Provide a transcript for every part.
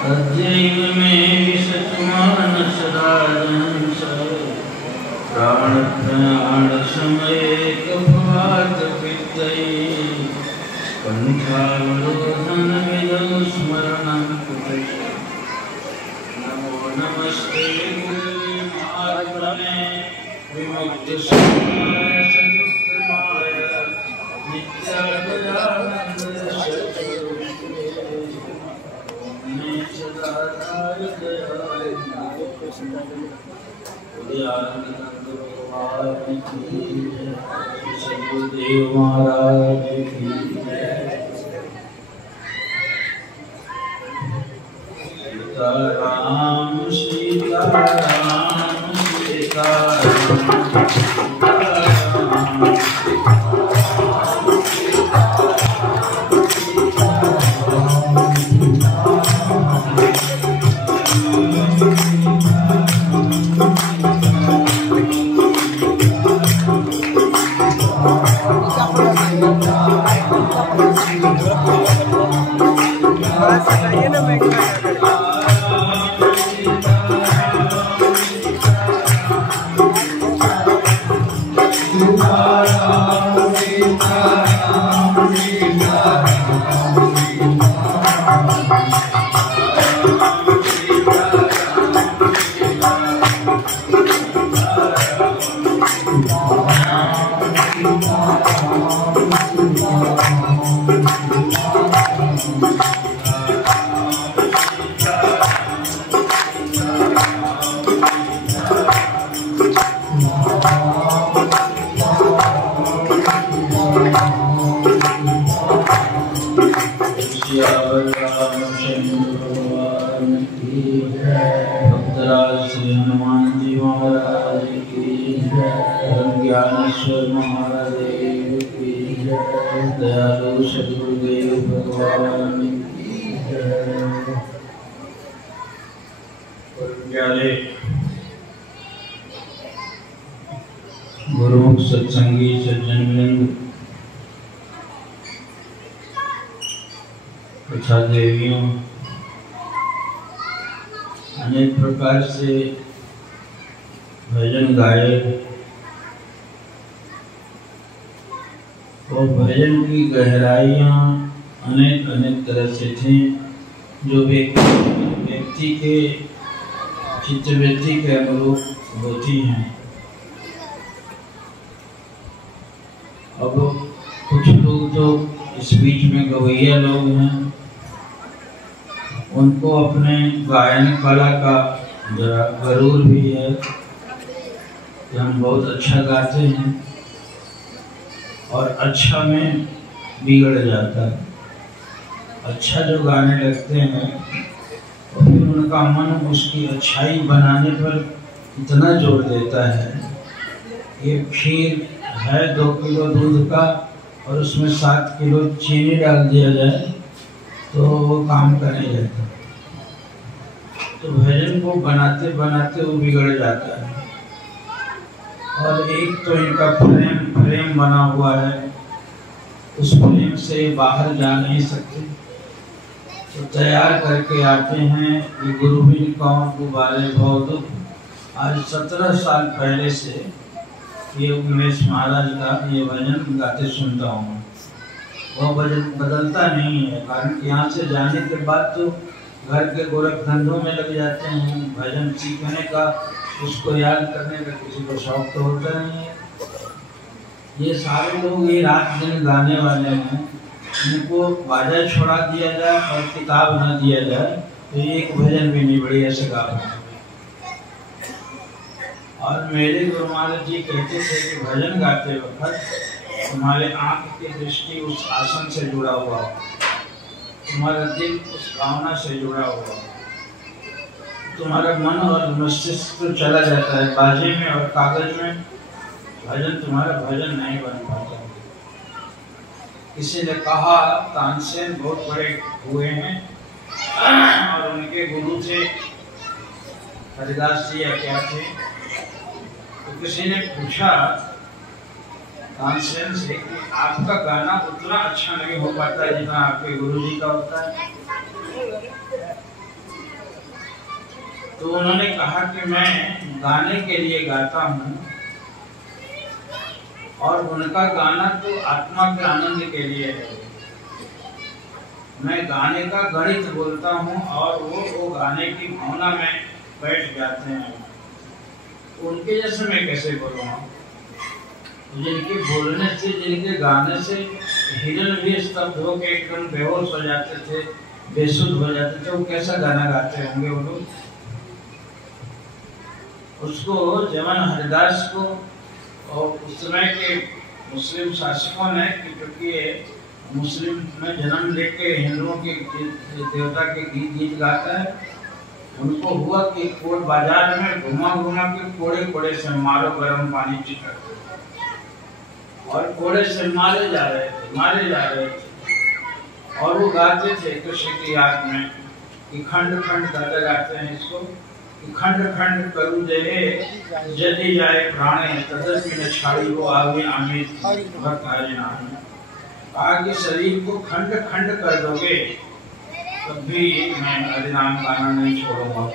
अध्ययन में सतमान सदांश प्राण प्राण समय कपात पित्तये कंठावरोधन विदो स्मरणं कुतः नमो नमस्ते गुरुवे महात्मने विमुक्त समाय सदुत्तमाय नित्यानंद सद्गुरुदेव महाराज की सीताराम सीताराम दयालु सद्गुरुदेव भगवान की प्यारे गुरुमुख सत्संगी सज्जनवृंद तथा देवियों, अनेक प्रकार से भजन गाए और भजन की गहराइयाँ अनेक अनेक तरह से थी जो व्यक्ति के चित्तवृत्ति के अनुरूप होती हैं। अब कुछ लोग जो इस बीच में गवैया लोग हैं, उनको अपने गायन कला का जरा गरूर भी है कि हम बहुत अच्छा गाते हैं और अच्छा में बिगड़ जाता है। अच्छा जो गाने लगते हैं और फिर उनका मन उसकी अच्छाई बनाने पर इतना जोर देता है। ये खीर है 2 किलो दूध का और उसमें 7 किलो चीनी डाल दिया जाए तो वो काम का नहीं रहता। तो भजन को बनाते बनाते वो बिगड़ जाता है। और एक तो इनका प्रेम बना हुआ है, उस प्रेम से बाहर जा नहीं सकते, तो तैयार करके आते हैं कि गुरु बिन कौन गुबारे भव दुख। आज 17 साल पहले से ये उमेश महाराज का ये भजन गाते सुनता हूँ। वो भजन बदलता नहीं है, कारण यहाँ से जाने के बाद तो घर के गोरख धंधों में लग जाते हैं। भजन सीखने का, उसको याद करने का किसी को शौक तो होता नहीं है। ये सारे लोग ये रात दिन गाने वाले हैं, इनको बाजा छोड़ा दिया जाए और किताब न दिया जाए तो एक भजन भी नहीं बढ़िया से गा पाए। और मेरे गुरु महाराज जी कहते थे कि भजन गाते वक्त तुम्हारे आंख की दृष्टि उस आसन से जुड़ा हुआ, तुम्हारा दिल उस भावना से जुड़ा हुआ, तुम्हारा मन और मस्तिष्क तो चला जाता है बाजे में और कागज में, भजन तुम्हारा भजन नहीं बन पाता। किसी ने कहा तानसेन बहुत बड़े हुए हैं और उनके गुरु थे हरिदास जी या क्या थे, तो किसी ने पूछा तानसेन से कि आपका गाना उतना अच्छा नहीं हो पाता जितना आपके गुरु जी का होता है। तो उन्होंने कहा कि मैं गाने के लिए गाता हूँ और उनका गाना तो आत्मा के आनंद के लिए है। मैं गाने का गणित बोलता हूँ और वो गाने की भावना में बैठ जाते हैं। उनके जैसे मैं कैसे बोलूँगा? जिनके बोलने से, जिनके गाने से हिरण भी स्तब्ध होकर एकदम बेहोश हो जाते थे, बेसुध हो जाते थे, वो कैसा गाना गाते होंगे वो लोग? उसको जमन हरिदास को और उस समय के मुस्लिम शासकों ने, क्योंकि मुस्लिम में जन्म लेके हिंदुओं के देवता के गीत गाता है, उनको हुआ कि कोट बाजार में घुमा घुमा के कोड़े कोड़े से मारो गर्म पानी चिकर, और कोड़े से मारे जा रहे थे। और वो गाते थे कृष्ण की याद में कि खंड खंड गाते हैं इसको कि खंड खंड करूं देहे यदि जाए प्राणे तदपि न छाड़ी वो आगे अमित भक्त हरि नाम। कहा कि शरीर को खंड खंड कर दोगे तब भी मैं हरि नाम गाना नहीं छोड़ूंगा।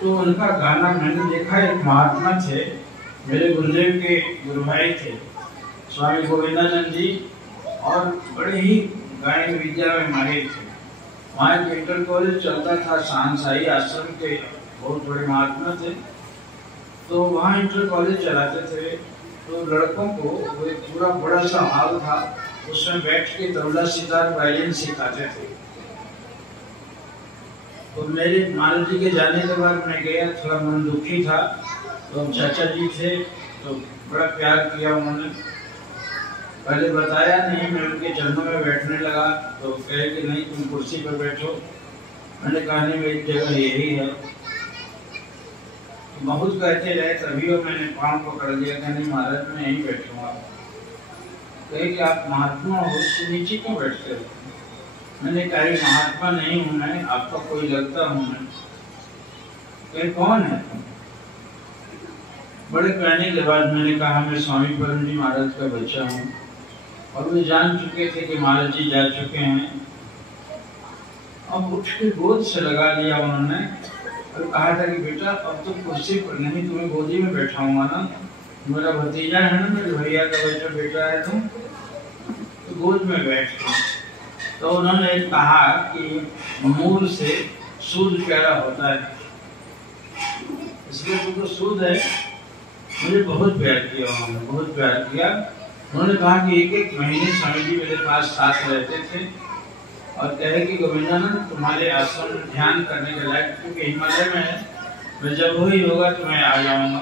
तो उनका गाना मैंने देखा, एक महात्मा थे, मेरे गुरुदेव के गुरु भाई थे स्वामी गोविंदानंद जी, और बड़े ही गायन विद्या में माहिर थे। वहाँ एक इंटर कॉलेज चलता था, शानसाई आश्रम के बहुत बड़े महात्मा थे, तो वहाँ इंटर कॉलेज चलाते थे। तो लड़कों को वो एक पूरा बड़ा सा हॉल था, उसमें बैठ के तबला सितार वायलिन सिखाते थे। तो मेरे महाराज जी के जाने के बाद मैं गया, थोड़ा मन दुखी था। तो चाचा जी थे, तो बड़ा प्यार किया उन्होंने, पहले बताया नहीं, मैं उनके चरणों में बैठने लगा तो कहे कि नहीं तुम कुर्सी पर बैठो। मैंने कहा नहीं मेरी जगह यही है। बहुत कहते रहे, तभी वो मैंने पाँव पकड़ लिया कि नहीं महाराज मैं यहीं बैठूंगा। कहे कि आप महात्मा हो तो नीचे क्यों बैठते हो? मैंने कहा महात्मा नहीं हूँ मैं, आपका कोई लगता हूँ मैं। कहे कौन है तुम? बड़े कहने के बाद मैंने कहा मैं स्वामी परम जी महाराज का बच्चा हूँ। और वे जान चुके थे कि महाराज जी जा चुके हैं। अब उठ के गोद से लगा लिया उन्होंने और कहा था कि बेटा अब तो कुर्सी पर नहीं, तुम्हें गोदी में बैठाऊंगा ना, मेरा भतीजा है ना, मेरे भैया का बच्चा बेटा है तुम, तो गोद में बैठ गए। तो उन्होंने कहा कि मूल से सूद प्यारा होता है, इसलिए तुमको सूद है। मुझे बहुत प्यार किया उन्होंने, बहुत प्यार किया। उन्होंने कहा कि एक एक महीने स्वामी जी मेरे पास साथ रहते थे और कहे कि गोविंदानंद तुम्हारे आश्रम में ध्यान करने के लायक, क्योंकि हिमालय में है, मैं जब वही होगा तो मैं आ जाऊंगा।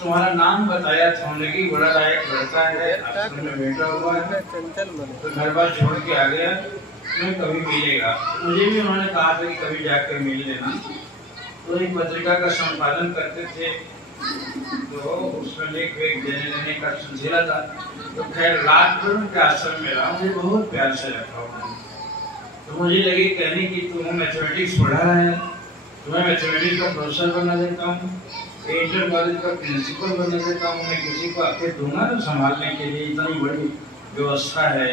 तुम्हारा नाम बताया था उन्होंने कि बड़ा लायक लड़का है, आश्रम में बैठा हुआ है, तो घर बार छोड़ के आ गया, तुम्हें कभी मिलेगा। मुझे भी उन्होंने कहा था कि कभी जाकर मिल लेना। तो एक पत्रिका का संपादन करते थे, तो उसमें लेख वेख देने लेने का सिलसिला था। तो खैर रात भर उनके आश्रम में रहा, मुझे बहुत प्यार से रखा उन्होंने। तो मुझे लगी कहने की तुम मैथमेटिक्स पढ़ा है, तुम्हें मैथमेटिक्स का प्रोफेसर बना देता हूँ, इंटर कॉलेज का प्रिंसिपल बना देता हूँ, मैं किसी को आके दूंगा ना संभालने के लिए, इतनी बड़ी व्यवस्था है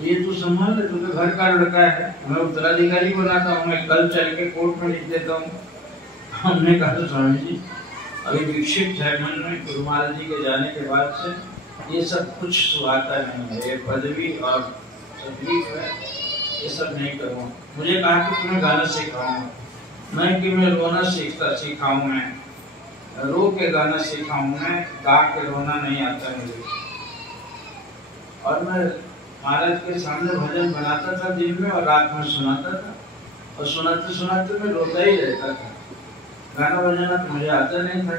ये तू संभाल ले, तुम्हें घर का लड़का है, मैं उत्तराधिकारी बनाता हूँ, मैं कल चल के कोर्ट में लिख देता हूँ। हमने कहा स्वामी जी अभी विक्षिप्त है मन में, गुरु महाराज जी के जाने के बाद से ये सब कुछ सुहाता नहीं है, ये पदवी और तकलीफ है, ये सब नहीं करूँगा। मुझे कहा कि तुम्हें गाना सिखाऊंगा, मैं कि मैं रोना सिखाऊं, मैं रो के गाना सिखाऊं, मैं गा के रोना नहीं आता मुझे। और मैं महाराज के सामने भजन बनाता था दिन में और रात में सुनाता था, और सुनाते सुनाते मैं रोता ही रहता था। गाना बजाना तो मुझे आता नहीं था,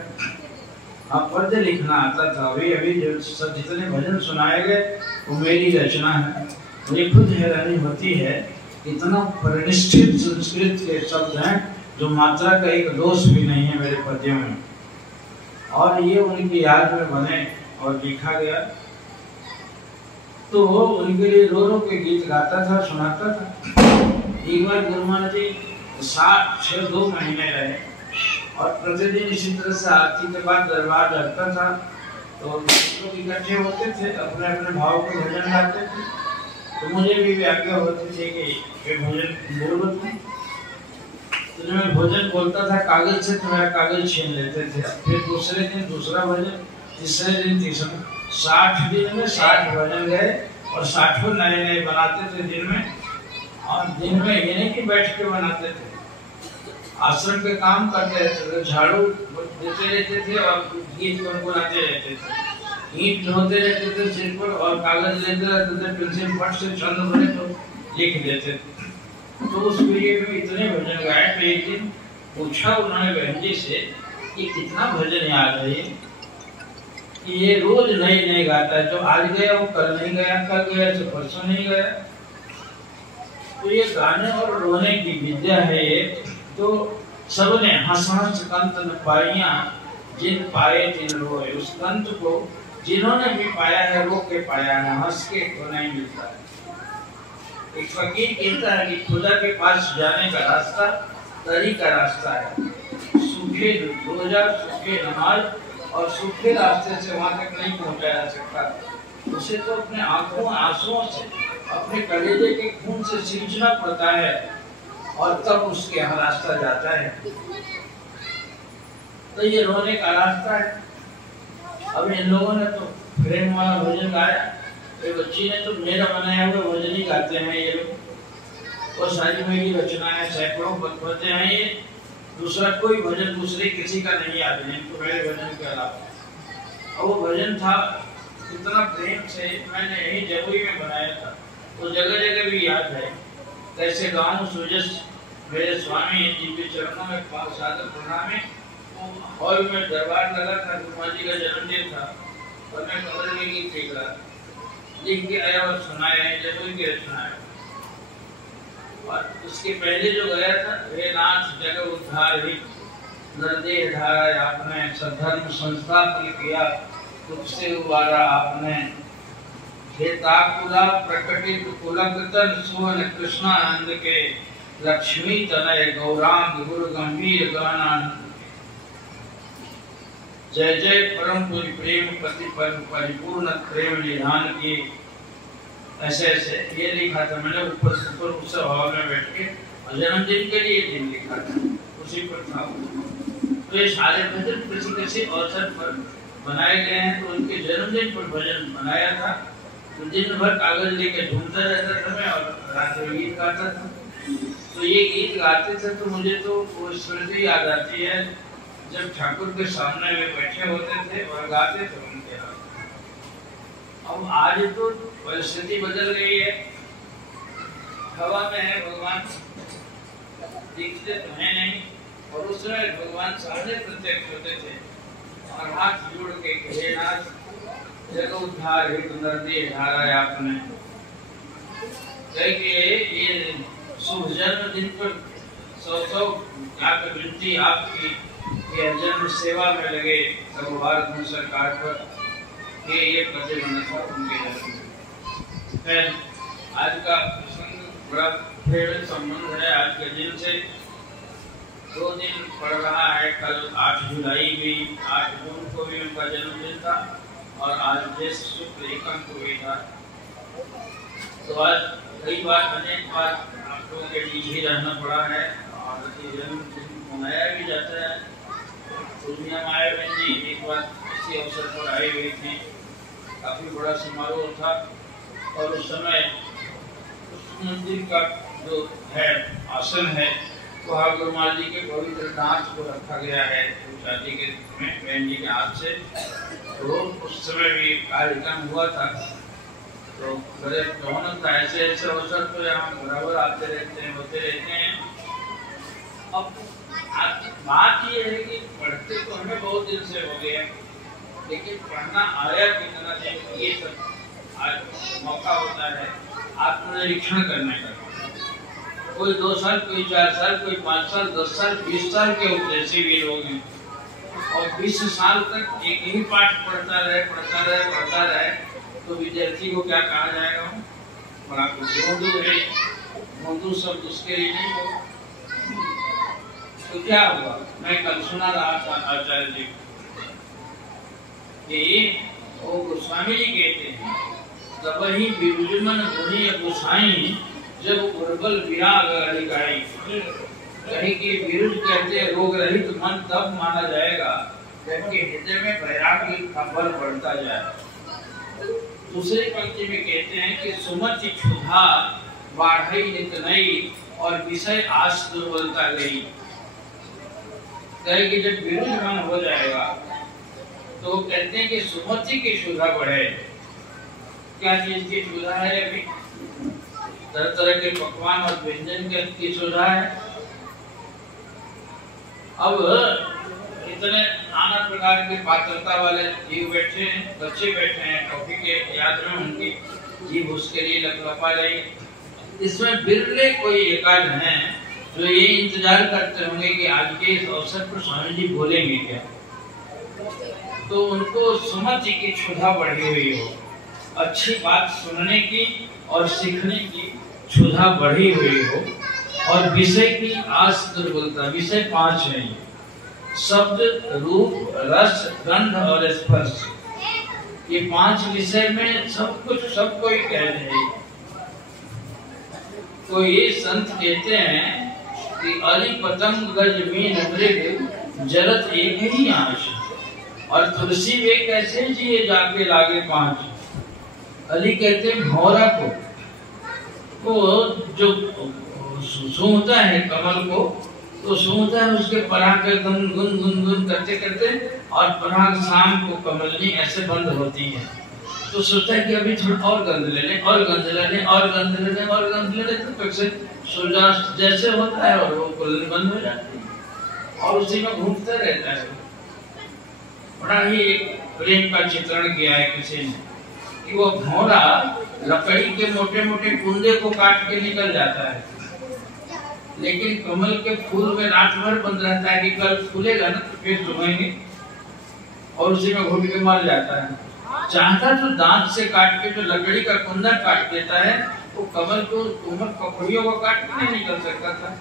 अब पद्य लिखना आता था। अभी जो सब जितने भजन सुनाए गए वो मेरी रचना है। मुझे खुद हैरानी होती है, इतना परिनिष्ठित संस्कृत के शब्द हैं जो मात्रा का एक दोष भी नहीं है मेरे पद्यों में, और ये उनकी याद में बने और लिखा गया। तो वो उनके लिए रो रो के गीत गाता था, सुनाता था। एक बार गुरु महाराज जी 2 महीने रहे और प्रतिदिन इसी तरह से आरती के बाद दरबार लगता था, तो लोग इकट्ठे होते थे, अपने अपने भाव को भजन गाते थे। तो मुझे भी व्याख्या होती थी कि ये भजन बोलो तुम। तो जब मैं भोजन बोलता था कागज से तो मेरा कागज छीन लेते थे। फिर दूसरे दिन दूसरा भोजन, तीसरे दिन तीसरा, 60 दिन में 60 भोजन गए और 60 नए बनाते थे दिन में। और दिन में ये नहीं कि बैठ के बनाते थे, आश्रम के काम करते थे, झाड़ू देते रहते थे और गीत गुनगुनाते रहते थे, ईंट ढोते रहते थे सिर पर और कागज लेते रहते थे, पेंसिल फट से छंद बने तो लिख देते थे। तो उस पीरियड में इतने भजन गाए। तो एक दिन पूछा उन्होंने बहन जी से कि कितना भजन याद है कि ये रोज नए गाता है, जो आज गया वो कल नहीं गया, कल गया तो परसों नहीं गया। तो ये गाने और रोने की विद्या है ये। तो सबने हंस हंस कंत न पाइया, जिन पाए तिन रोए। उस कंत को जिन्होंने भी पाया है रो के पाया है, हंस के तो नहीं मिलता है। एक फकीर कहता है कि खुदा के पास जाने का रास्ता तरी का रास्ता है। सूखे रोजा, सूखे नमाज और सूखे रास्ते से वहां तक नहीं पहुंचा जा सकता। उसे तो अपने आंखों आंसुओं से, अपने कलेजे के खून से सींचना पड़ता है और तब उसके यहाँ रास्ता जाता है। तो ये रोने का रास्ता है। अब इन लोगों ने तो प्रेम वाला भजन गाया, एक बच्ची ने तो मेरा बनाया हुआ भजन ही गाते हैं ये लोग। और सारी मेरी रचना है, सैकड़ों पद हैं ये। दूसरा कोई भजन दूसरे किसी का नहीं याद है इनको मेरे भजन के अलावा। और वो भजन था इतना प्रेम से, मैंने यही जमुई में बनाया था, वो जगह जगह भी याद है। कैसे गाँव सूजस मेरे स्वामी जी के चरणों में सादर प्रणामी। हॉल में दरबार लगा था, गुरुमा जी का जन्मदिन था और मैं कमरे में गीत सीख रहा, लिख के आया और सुनाया है, जमुई के रचना है। और उसके पहले जो गया था, हे नाथ जगत उद्धार ही नरदेह धारा आपने, सद्धर्म संस्थापन किया तुझसे उबारा आपने। हे ताकुला प्रकटित कुलकतन सुवन कृष्णानंद के, लक्ष्मी तनय गौरांग गुरु गंभीर गानानंद। जय जय परम पुरी प्रेम पति परिपूर्ण प्रेम निधान की। ऐसे ऐसे ये लिखा था मैंने ऊपर उस हवा में बैठ के, और जन्मदिन के लिए दिन लिखा था, उसी पर था। तो ये सारे भजन किसी किसी अवसर पर बनाए गए हैं। तो उनके जन्मदिन पर भजन बनाया था। तो दिन भर कागज लेके ढूंढता रहता था मैं और रात में गीत गाता था। तो ये गीत गाते थे तो मुझे तो वो स्मृति याद आती है जब ठाकुर के सामने वे बैठे होते थे और गाते थे उनके। अब आज तो परिस्थिति बदल गई है, हवा में है भगवान, दिखते तो है नहीं। और उस समय भगवान सामने प्रत्यक्ष होते थे और हाथ जोड़ के हे नाथ जगत उद्धार हेतु नरदेह धारा आपने। ये शुभ जन्मदिन पर 100 आपकी विनती आपकी यह जन्म सेवा में लगे सब भारत में सरकार पर ये प्रतिबंध था उनके जन्म। आज का प्रसंग बड़ा प्रेम संबंध है आज के दिन से। 2 दिन पड़ रहा है, कल 8 जुलाई भी, 8 जून को भी उनका जन्मदिन था और आज ज्येष्ठ शुक्ल एकम को भी था। तो आज कई बार अनेक बार आप लोगों के बीच ही रहना पड़ा है और ये जन्मदिन मनाया भी जाता है। दुनिया में आए बहन जी एक बार इसी अवसर पर आई हुई थी, काफी बड़ा समारोह था और उस समय उस मंदिर का जो है आसन है वहाँ गुरुमाल जी के पवित्र दांत को रखा गया है शादी के बहन जी के हाथ से। तो उस समय भी कार्यक्रम हुआ था। तो बड़े रौनक था, ऐसे ऐसे अवसर पर हम बराबर आते रहते हैं, होते रहते हैं। अब बात ये है कि पढ़ते तो हमें बहुत दिन से हो गए, लेकिन पढ़ना आया कितना दिन, ये सब आज मौका होता है आत्मनिरीक्षण करने का। कोई 2 साल, कोई 4 साल, कोई 5 साल, 10 साल, 20 साल के उपदेशी भी लोग हैं और 20 साल तक एक ही पाठ पढ़ता रहे तो विद्यार्थी को क्या कहा जाएगा? बड़ा मोदू है, मोदू शब्द उसके लिए नहीं हो। तो क्या हुआ? मैं कल सुना रहा था आचार्य जी कि वो गोस्वामी जी कहते हैं तब ही विभुजमन गुणी गोसाई जब उर्बल विराग अधिकारी। कहीं कि विरुद्ध कहते हैं रोग रहित मन तब माना जाएगा जबकि हृदय में वैराग्य का बल बढ़ता जाए। दूसरी पंक्ति में कहते हैं कि सुमति क्षुधा बाढ़ई नित नई और विषय आस दुर्बलता गई। कहे कि जब विरुद्ध मन हो जाएगा तो कहते हैं कि सुमति की क्षुधा बढ़े। क्या चीज की क्षुधा है? अभी तरह तरह के पकवान और व्यंजन की क्षुधा है। अब इतने नाना प्रकार के पात्रता वाले जीव बैठे हैं, बच्चे बैठे हैं, टॉफी के याद में उनकी जीभ उसके लिए लपलपा रही। इसमें बिरले कोई एकाध हैं जो ये इंतजार करते होंगे कि आज के इस अवसर पर स्वामी जी बोलेंगे क्या, तो उनको सुमति की क्षुधा बढ़ी हुई हो, अच्छी बात सुनने की और सीखने की क्षुधा बढ़ी हुई हो, और विषय की आस दुर्बलता। विषय 5 है, शब्द, रूप, रस, गंध और स्पर्श। ये 5 विषय में सब कुछ सब कोई कह रहे। तो ये संत कहते हैं कि अली पतंग गज मीन मृग जरत एक ही आंच, और तुलसी वे कैसे जिए जाके लागे 5। अली कहते हैं भौरा को जो सूंघता है कमल को, तो सूंघता है उसके पराग गुन गुन गुन गुन करते करते, और पराग शाम को कमलनी ऐसे बंद होती है, तो सोचता है कि अभी थोड़ा और गंध ले लें और गंध ले लें और गंध ले लें और गंध ले लें, तो से सूर्यास्त जैसे होता है और वो कमल बंद हो जाती है और उसी में घूमता रहता है। बड़ा ही एक प्रेम का चित्रण किया है किसी ने कि वो भौरा लकड़ी के मोटे मोटे कुंदे को काट के निकल जाता है, लेकिन कमल के फूल में रात भर बंद रहता है कि कल फूलेगा ना तो फिर सुबहेंगे, और उसी में घुट के मर जाता है। चाहता तो दांत से काट के जो लकड़ी का कुंदा काट देता है, वो कमल को उमर ककड़ियों को काट के नहीं निकल सकता था,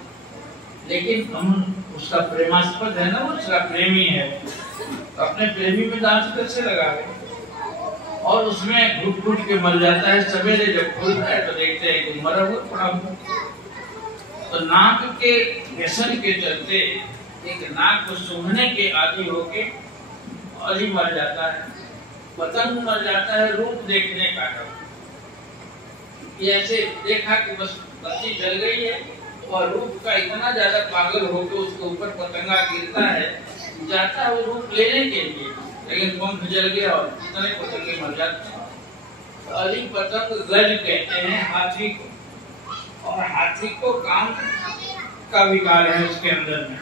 लेकिन हम उसका प्रेमास्पद है ना, वो उसका प्रेमी है, तो अपने प्रेमी में दांत कैसे लगावे, और उसमें घुट घुट के मर जाता है। सवेरे जब खुलता है तो देखते हैं कि मरा हुआ पड़ा हुआ। तो नाक के व्यसन के चलते एक नाक को सूंघने के आदि होके अली मर जाता है, पतंग मर जाता है रूप देखने का डर। ये ऐसे देखा कि बस बत्ती जल गई है और रूप का इतना ज्यादा पागल होकर उसके ऊपर पतंगा गिरता है, जाता है वो रूप लेने के लिए, लेकिन पंख जल गया और इतने पतंगे मर जाते हैं। तो अली पतंग गज कहते हैं हाथी को, और हाथी को काम का विकार है उसके अंदर में।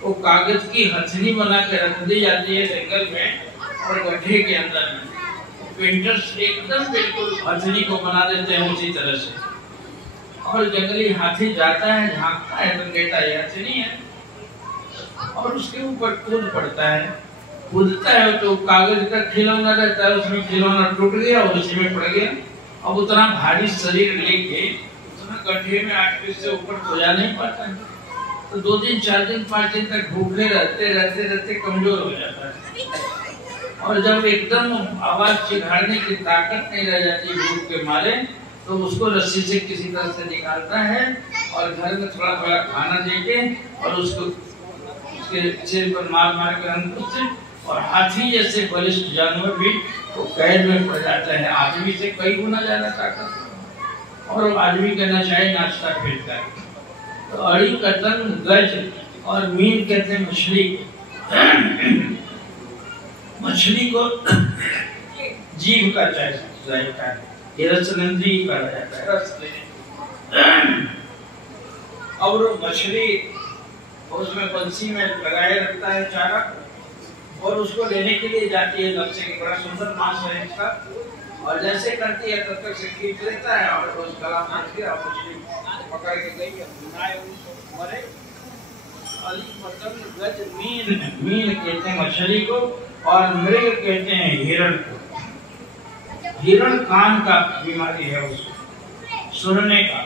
वो कागज की हथनी बना के रख दी जाती है जंगल में और गड्ढे के अंदर में, पेंटर्स एकदम बिल्कुल हथनी को बना देते हैं उसी तरह से, और जंगली हाथी जाता है झांकता है तो कहता है हथनी है, और उसके ऊपर कूद पड़ता है। कूदता है तो कागज का खिलौना रहता है, उसमें खिलौना टूट गया और उसी में पड़ गया। अब उतना भारी शरीर लेके उतना गड्ढे में 8 फीट से ऊपर तो जा नहीं पाता है, तो 2 दिन 4 दिन 5 दिन तक भूखे रहते रहते रहते कमजोर हो जाता है, और जब एकदम आवाज चिढ़ाने की ताकत नहीं रह जाती भूख के मारे, तो उसको रस्सी से किसी तरह से निकालता है और घर में थोड़ा थोड़ा खाना देके और उसको उसके सिर पर मार मार कर अंकुश से, और हाथी जैसे बलिष्ठ जानवर भी वो कैद में पड़ जाता है, आदमी से कई गुना ज्यादा ताकत, और आदमी का नशाई नाचता फिरता है। तो अड़ी पतंग गज और मीन कहते हैं मछली। मछली को जीभ का जायका है, ये रसनंदी कहा जाता है, रस लेने। और वो मछली उसमें बंसी में लगाए रखता है चारा, और उसको लेने के लिए जाती है लक्ष्य की, बड़ा सुंदर मांस है इसका, और जैसे करती है तब तक से खींच लेता है और उस गला मार के और मछली पकड़ के गई मरे। अली पतंग गज मीन, मीन कहते हैं मछली को, और मृग कहते हैं हिरण को। हिरण कान का बीमारी है उसको, सुनने का।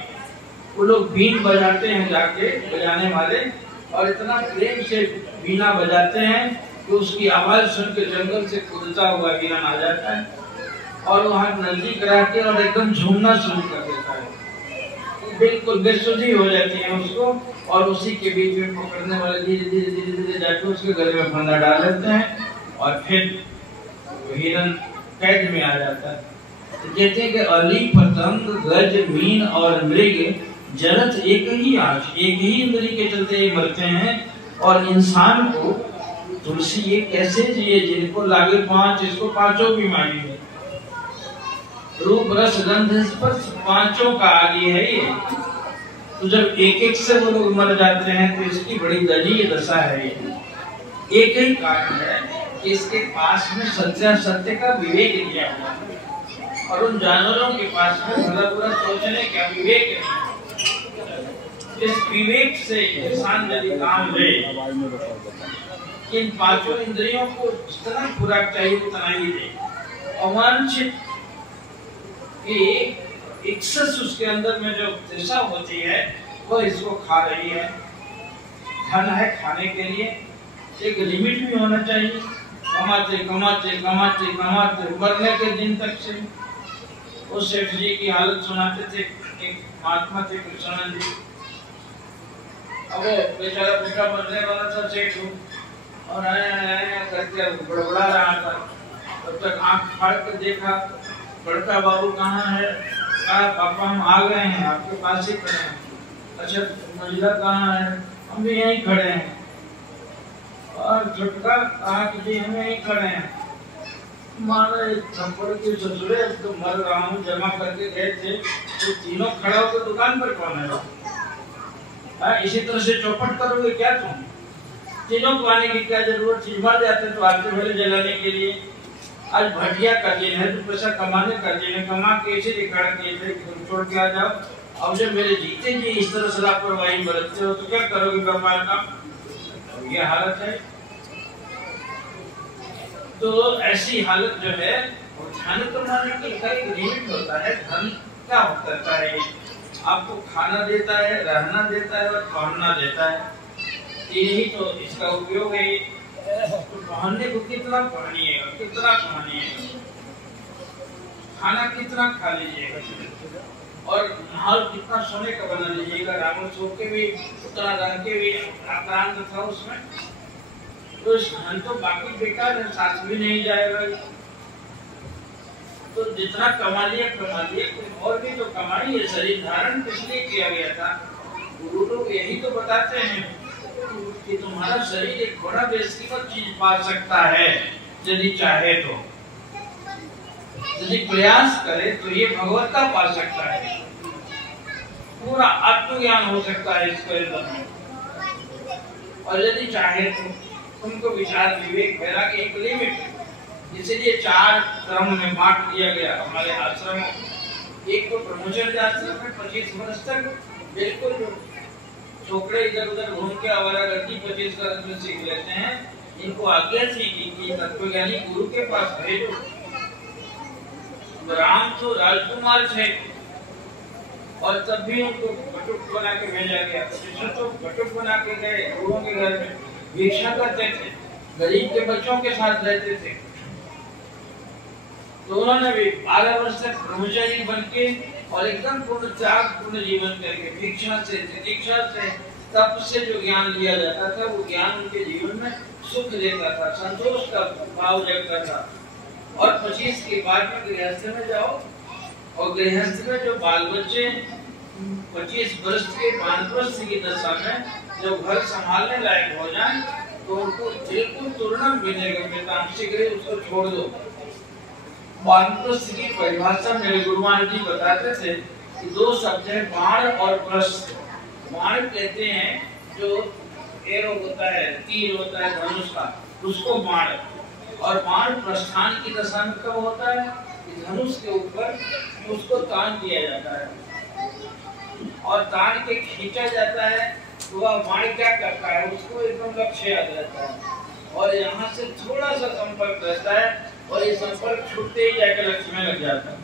वो लोग बीन बजाते हैं जाके, बजाने वाले, और इतना प्रेम से बीना बजाते हैं कि उसकी आवाज सुन के जंगल से कूदता हुआ हिरण आ जाता है और वहां नजदीक रह के और एकदम झूमना शुरू कर देता है। बिल्कुल बेसुधी हो जाती है उसको, और उसी के बीच में पकड़ने वाले धीरे धीरे धीरे धीरे जाके उसके गले में फंदा डाल देते हैं और फिर हिरन कैद में आ जाता है। तो कहते हैं कि अली पतंग गज मीन और मृग जरत एक ही आँच, एक ही इंद्री के चलते ये मरते हैं। और इंसान को तुलसी ये कैसे जिए जिनको लागे पांच, इसको पांचों बीमारी है, रूप रस गंध स्पर्श पांचों का आदि है ये। तो जब एक एक से वो लोग मर जाते हैं तो इसकी बड़ी दयनीय दशा है ये। एक ही कारण है कि इसके पास में सत्य का विवेक किया हुआ है, और उन जानवरों के पास में भला बुरा सोचने का विवेक नहीं। इस विवेक से इंसान यदि काम ले, इन पांचों इंद्रियों को जितना खुराक चाहिए उतना ही दे, अवांछित एक्सेस उसके अंदर में जो दिशा होती है वो इसको खा रही है। धन है खाने के लिए, एक लिमिट भी होना चाहिए। कमाते कमाते कमाते कमाते मरने के दिन तक से। उस सेठ जी की हालत सुनाते थे, एक महात्मा थे कृष्णानंद जी। अब वो बेचारा बेटा मरने वाला था सेठ, और आया करके बड़बड़ा रहा था। तब तक आंख फाड़ कर देखा, बड़का बाबू कहाँ है? कहा पापा हम आ गए हैं, आपके पास ही खड़े हैं। अच्छा मंजिला कहाँ है? हम भी यहीं खड़े हैं। और छोटका कहा कि जी हम यहीं खड़े हैं। मारे थप्पड़ के ससुरे तो मर रहा हूँ, जमा करके गए थे तो तीनों खड़ा होकर दुकान पर कौन है? इसी तरह से चौपट करोगे क्या तुम? तीनों को आने की क्या जरूरत थी? मर जाते तो आते भले जलाने के लिए। आज भटिया का दिन है तो पैसा कमाने का दिन है, कमा के ऐसे दिखा के तुम छोड़ के आ जाओ। अब जब मेरे जीते जी इस तरह से लापरवाही बरतते हो तो क्या करोगे व्यापार का? ये हालत है। तो ऐसी हालत जो है, धन कमाने का एक लिमिट होता है। धन क्या करता है? आपको खाना देता है, रहना देता है और पहनना देता है। यही तो इसका उपयोग है। तो पहनने को कितना पहनिएगा, कितना पहनिएगा, खाना कितना खा लीजिएगा, और महल कितना सोने का बना लीजिएगा। रावण सो के भी उतना रंग के भी आक्रांत था उसमें। तो धन तो बाकी बेकार है, साथ भी नहीं जाएगा। तो जितना कमा लिया, और भी तो कमाई है। शरीर धारण किस लिए किया गया था? गुरु लोग यही तो बताते हैं कि तुम्हारा शरीर एक बड़ा बेशकीमत चीज पा सकता है यदि चाहे तो, यदि प्रयास करे तो ये भगवत्ता पा सकता है, पूरा आत्मज्ञान हो सकता है इसके अंदर। और यदि चाहे तो तुमको विचार विवेक वैराग्य एक लिमिट है। इसलिए चार क्रम में बांट दिया गया हमारे आश्रम। एक तो ब्रह्मचर्य आश्रम में 25 वर्ष तक बिल्कुल छोकरे इधर उधर घूम के आवारागर्दी 25 वर्ष में सीख लेते हैं। इनको आज्ञा सीखी कि तत्वज्ञानी गुरु के पास भेजो। राम तो राजकुमार थे और तब भी उनको बटुक बना के भेजा गया। कृष्ण तो बटुक बना के गए, गुरुओं के घर में भिक्षा करते थे, गरीब के बच्चों के साथ रहते थे। तो उन्होंने भी 12 वर्ष तक ब्रह्मचारी बन के और एकदम पूर्ण त्याग पूर्ण जीवन करके भिक्षा से, दीक्षा से, तप से जो ज्ञान लिया जाता था वो ज्ञान उनके जीवन में सुख देता था, संतोष का भाव जगता था। और 25 के बाद में गृहस्थ में जाओ, और गृहस्थ में जो बाल बच्चे 25 वर्ष के वानप्रस्थ की दशा में जब घर संभालने लायक हो जाए तो उनको बिल्कुल तुरंत मिलेगा, शीघ्र उसको छोड़ दो। वानप्रस्थ की परिभाषा मेरे गुरुमान जी बताते थे कि 2 शब्द है, बाण और प्रस्थ। बाण कहते हैं जो एरो होता है, तीर होता है धनुष का, उसको बाण। और बाण प्रस्थान की दशा में कब होता है कि धनुष के ऊपर उसको तान दिया जाता है और तान के खींचा जाता है तो वह बाण क्या करता है, उसको एकदम लक्ष्य याद रहता है और यहाँ से थोड़ा सा संपर्क रहता है और ये संपर्क छूटते ही जाकर लक्ष्य में लग जाता है।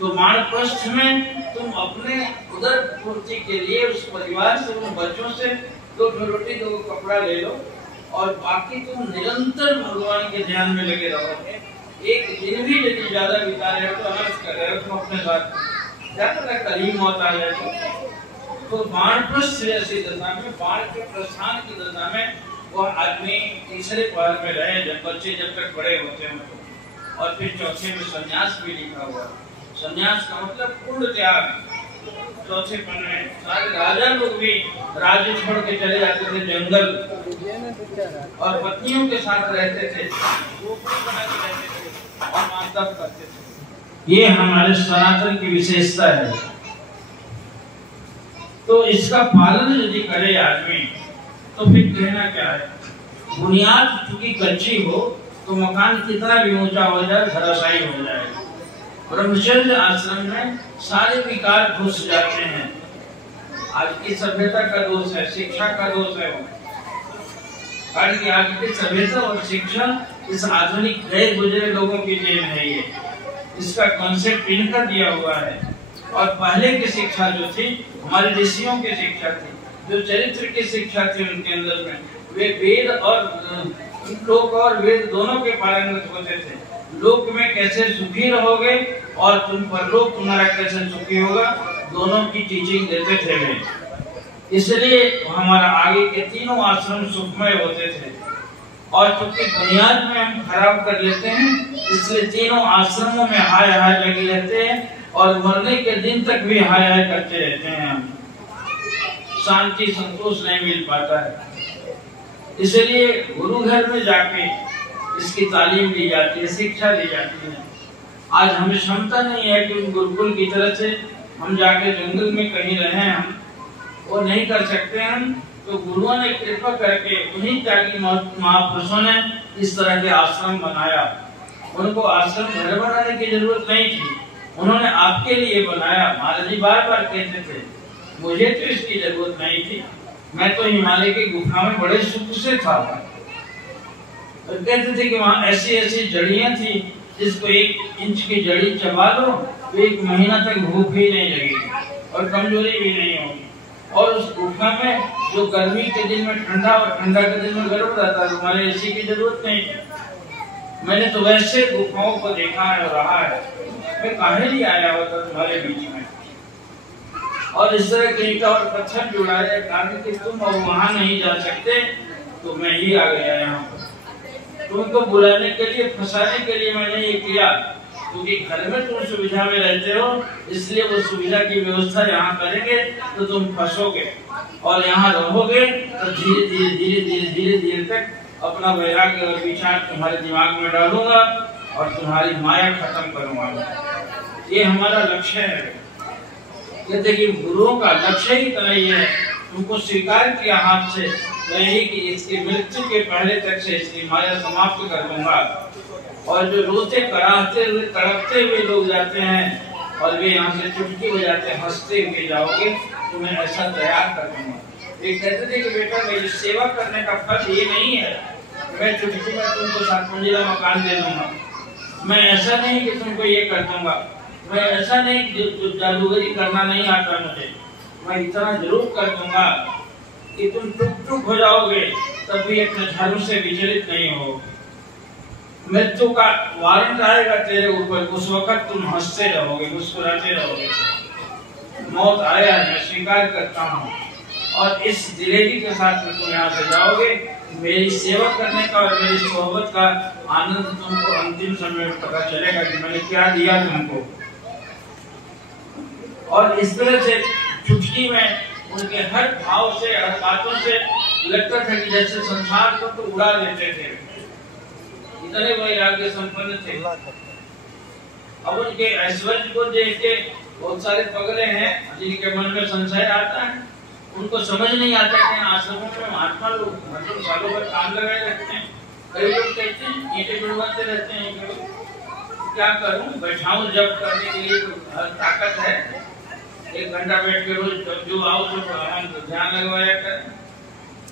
तो वानप्रस्थ में तुम अपने उदर पूर्ति के लिए उस परिवार से, उन बच्चों से 2 रोटी 2 कपड़ा ले लो और बाकी तुम निरंतर भगवान के ध्यान में लगे रहो। एक दिन भी यदि ज्यादा बिता रहे हो तो अनर्थ कर रहे हो तुम अपने साथ। क्या पता कल ही मौत आ जाए। तो वानप्रस्थ जैसी दशा में, बाण के प्रस्थान की दशा में वो आदमी तीसरे पहर में रहे जब बच्चे जब तक बड़े होते हैं तो। और फिर चौथे में संन्यास भी लिखा हुआ। संन्यास का मतलब पूर्ण त्याग। चौथे पन्ने में सारे राजा लोग भी राज्य छोड़ के चले जाते थे जंगल और पत्नियों के साथ रहते थे, और मातब करते थे। ये हमारे सनातन की विशेषता है। तो इसका पालन यदि करे आदमी तो फिर कहना क्या है। बुनियाद चूंकि कच्ची हो तो मकान कितना भी ऊंचा हो जाए धराशायी हो जाएगा। ब्रह्मचर्य आश्रम में सारे विकार घुस जाते हैं। आज की सभ्यता का दोष है, शिक्षा का दोष है। आज की सभ्यता और शिक्षा इस आधुनिक गए गुजरे लोगों की देन है। ये इसका कॉन्सेप्ट इनका दिया हुआ है। और पहले की शिक्षा जो थी हमारे ऋषियों की शिक्षा थी, जो चरित्र की शिक्षा थी उनके अंदर में, वे वेद और लोक और वेद दोनों के पारंगत होते थे। लोक में कैसे सुखी रहोगे और तुम परलोक तुम्हारा कैसे सुखी होगा, दोनों की टीचिंग देते थे वे। इसलिए हमारा आगे के तीनों आश्रम सुखमय होते थे। और क्योंकि बुनियाद में हम खराब कर लेते हैं इसलिए तीनों आश्रमों में हाय हाय लगे रहते हैं और मरने के दिन तक भी हाय हाय करते रहते हैं। हम शांति संतोष नहीं मिल पाता है। इसलिए गुरु घर में जाके इसकी तालीम ली जाती है, शिक्षा ली जाती है। आज हमें क्षमता नहीं है कि गुरुकुल की तरह से हम जाके जंगल में कहीं रहें, हम वो नहीं कर सकते हम। तो गुरुओं ने कृपा करके उन्हीं त्यागी महापुरुषों ने इस तरह के आश्रम बनाया। उनको आश्रम घर बनाने की जरूरत नहीं थी, उन्होंने आपके लिए बनाया। महाराज जी बार बार कहते थे मुझे तो इसकी जरूरत नहीं थी, मैं तो हिमालय की गुफा में बड़े सुख से था। और कहते थे कि वहाँ ऐसी ऐसी जड़ियां थी जिसको 1 इंच की जड़ी चबा लो तो 1 महीना तक भूख ही नहीं लगेगी और कमजोरी भी नहीं होगी। और उस गुफा में जो गर्मी के दिन में ठंडा और ठंडा के दिन में गर्म रहता है, तुम्हारे एसी की जरूरत नहीं है। मैंने तो वैसे गुफाओं को देखा है और रहा है, मैं काहे नहीं आया होता तुम्हारे बीच में। और इस तरह के ईंटा और पत्थर जुड़ाए कारण कि तुम अब वहां नहीं जा सकते तो मैं ही आ गया यहाँ पर। तुमको बुलाने के लिए, फंसाने के लिए मैंने ये किया, क्योंकि घर में तुम सुविधा में रहते हो इसलिए वो सुविधा की व्यवस्था यहाँ करेंगे तो तुम फंसोगे। और यहाँ रहोगे तो धीरे धीरे धीरे धीरे धीरे धीरे तक अपना वैराग्य और विचार तुम्हारे दिमाग में डालूंगा और तुम्हारी माया खत्म करूंगा। ये हमारा लक्ष्य है। कहते कि गुरुओं का लक्ष्य ही तो नहीं है, तुमको स्वीकार किया हाथ से नहीं कि इसकी मृत्यु के पहले तक से इसकी माया समाप्त कर दूंगा। और जो रोते कराहते हुए तड़पते हुए लोग जाते हैं और वे यहाँ से चुटकी बजाते हंसते हुए जाओगे, तुम्हें ऐसा तैयार कर दूंगा। वे कहते थे कि बेटा मेरी सेवा करने का फल ये नहीं है मैं चुटकी में तुमको 7 मंजिला मकान दे दूंगा, मैं ऐसा नहीं कि तुमको ये कर दूंगा, मैं ऐसा नहीं कि जादूगरी करना नहीं आता मुझे, मैं इतना जरूर कर दूंगा कि तुम टुक हो जाओगे तब भी अपने धर्म से विचलित नहीं हो। मृत्यु का वारंट आएगा तेरे ऊपर, उस वक्त तुम हंसते रहोगे, मुस्कुराते रहोगे। मौत आया है, मैं स्वीकार करता हूँ और इस दिलेरी के साथ तुम यहाँ से जाओगे। मेरी सेवा करने का और मेरी सोहबत का आनंद तुमको अंतिम समय में पता चलेगा कि मैंने क्या दिया तुमको। और इस तरह से चुटकी में उनके हर भाव से, हर बातों से लगता था कि जैसे संसार को तो उड़ा देते थे, इतने वैराग्य संपन्न थे। अब उनके ऐश्वर्य को देख के बहुत सारे पगले हैं जिनके मन में संशय आता है, उनको समझ नहीं आता कि आश्रमों में महात्मा लोग मतलब सालों भर काम लगाए रखते हैं। कई लोग कहते हैं ईंटें जुड़वाते रहते हैं, क्या करूं, बैठाऊं जब करने के लिए तो ताकत है, 1 घंटा बैठ के रोज जो आओ तो ध्यान लगवाया कर।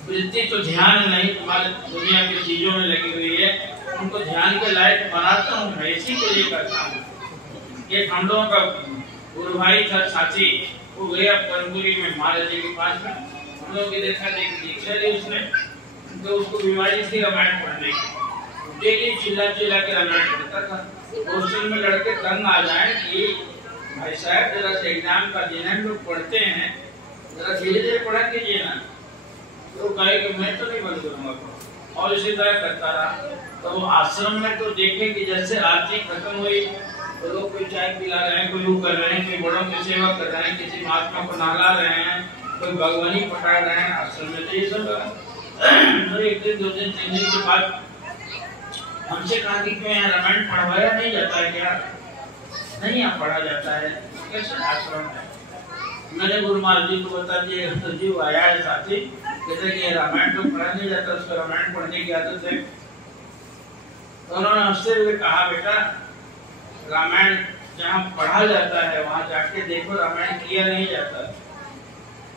वृत्ति तो ध्यान नहीं, तुम्हारे दुनिया की चीजों में लगी हुई है, उनको ध्यान के लायक बनाता हूँ, मैं इसी के लिए करता हूँ। एक हम लोगों का गुरु भाई था साथी, वो गया परमपुरी में महाराज जी के पास में, हम लोगों ने देखा दीक्षा ली उसने, तो उसको बीमारी थी रामायण पढ़ने की, डेली चिल्ला चिल्ला के रामायण पढ़ता था। हॉस्टल में लड़के तंग आ जाए कि भाई साहब जरा से एग्जाम का दिन है, लोग पढ़ते हैं, जरा धीरे धीरे पढ़ा कीजिए ना। तो कहे कि मैं तो नहीं बंद करूंगा, और इसी तरह करता रहा। तो वो आश्रम में तो देखे कि जैसे आरती खत्म हुई तो लोग कोई चाय पिला रहे हैं, कोई वो कर रहे हैं, कोई बड़ों की सेवा कर रहे हैं, किसी महात्मा को नहला रहे हैं, कोई भगवानी पटा रहे हैं। आश्रम में तो ये सब तो एक दिन 2 दिन 3 दिन के बाद हमसे कहा कि क्यों यहाँ रामायण पढ़वाया नहीं जाता है क्या? नहीं यहाँ पढ़ा जाता है। कैसे आश्रम है? मैंने गुरु महाराज जी को बता दिया, तो जी वो आया है साथी, कहते कि रामायण तो पढ़ा नहीं जाता, उसको रामायण पढ़ने की आदत है। तो उन्होंने हंसते हुए कहा, बेटा रामायण जहाँ पढ़ा जाता है वहाँ जाके देखो, रामायण किया नहीं जाता।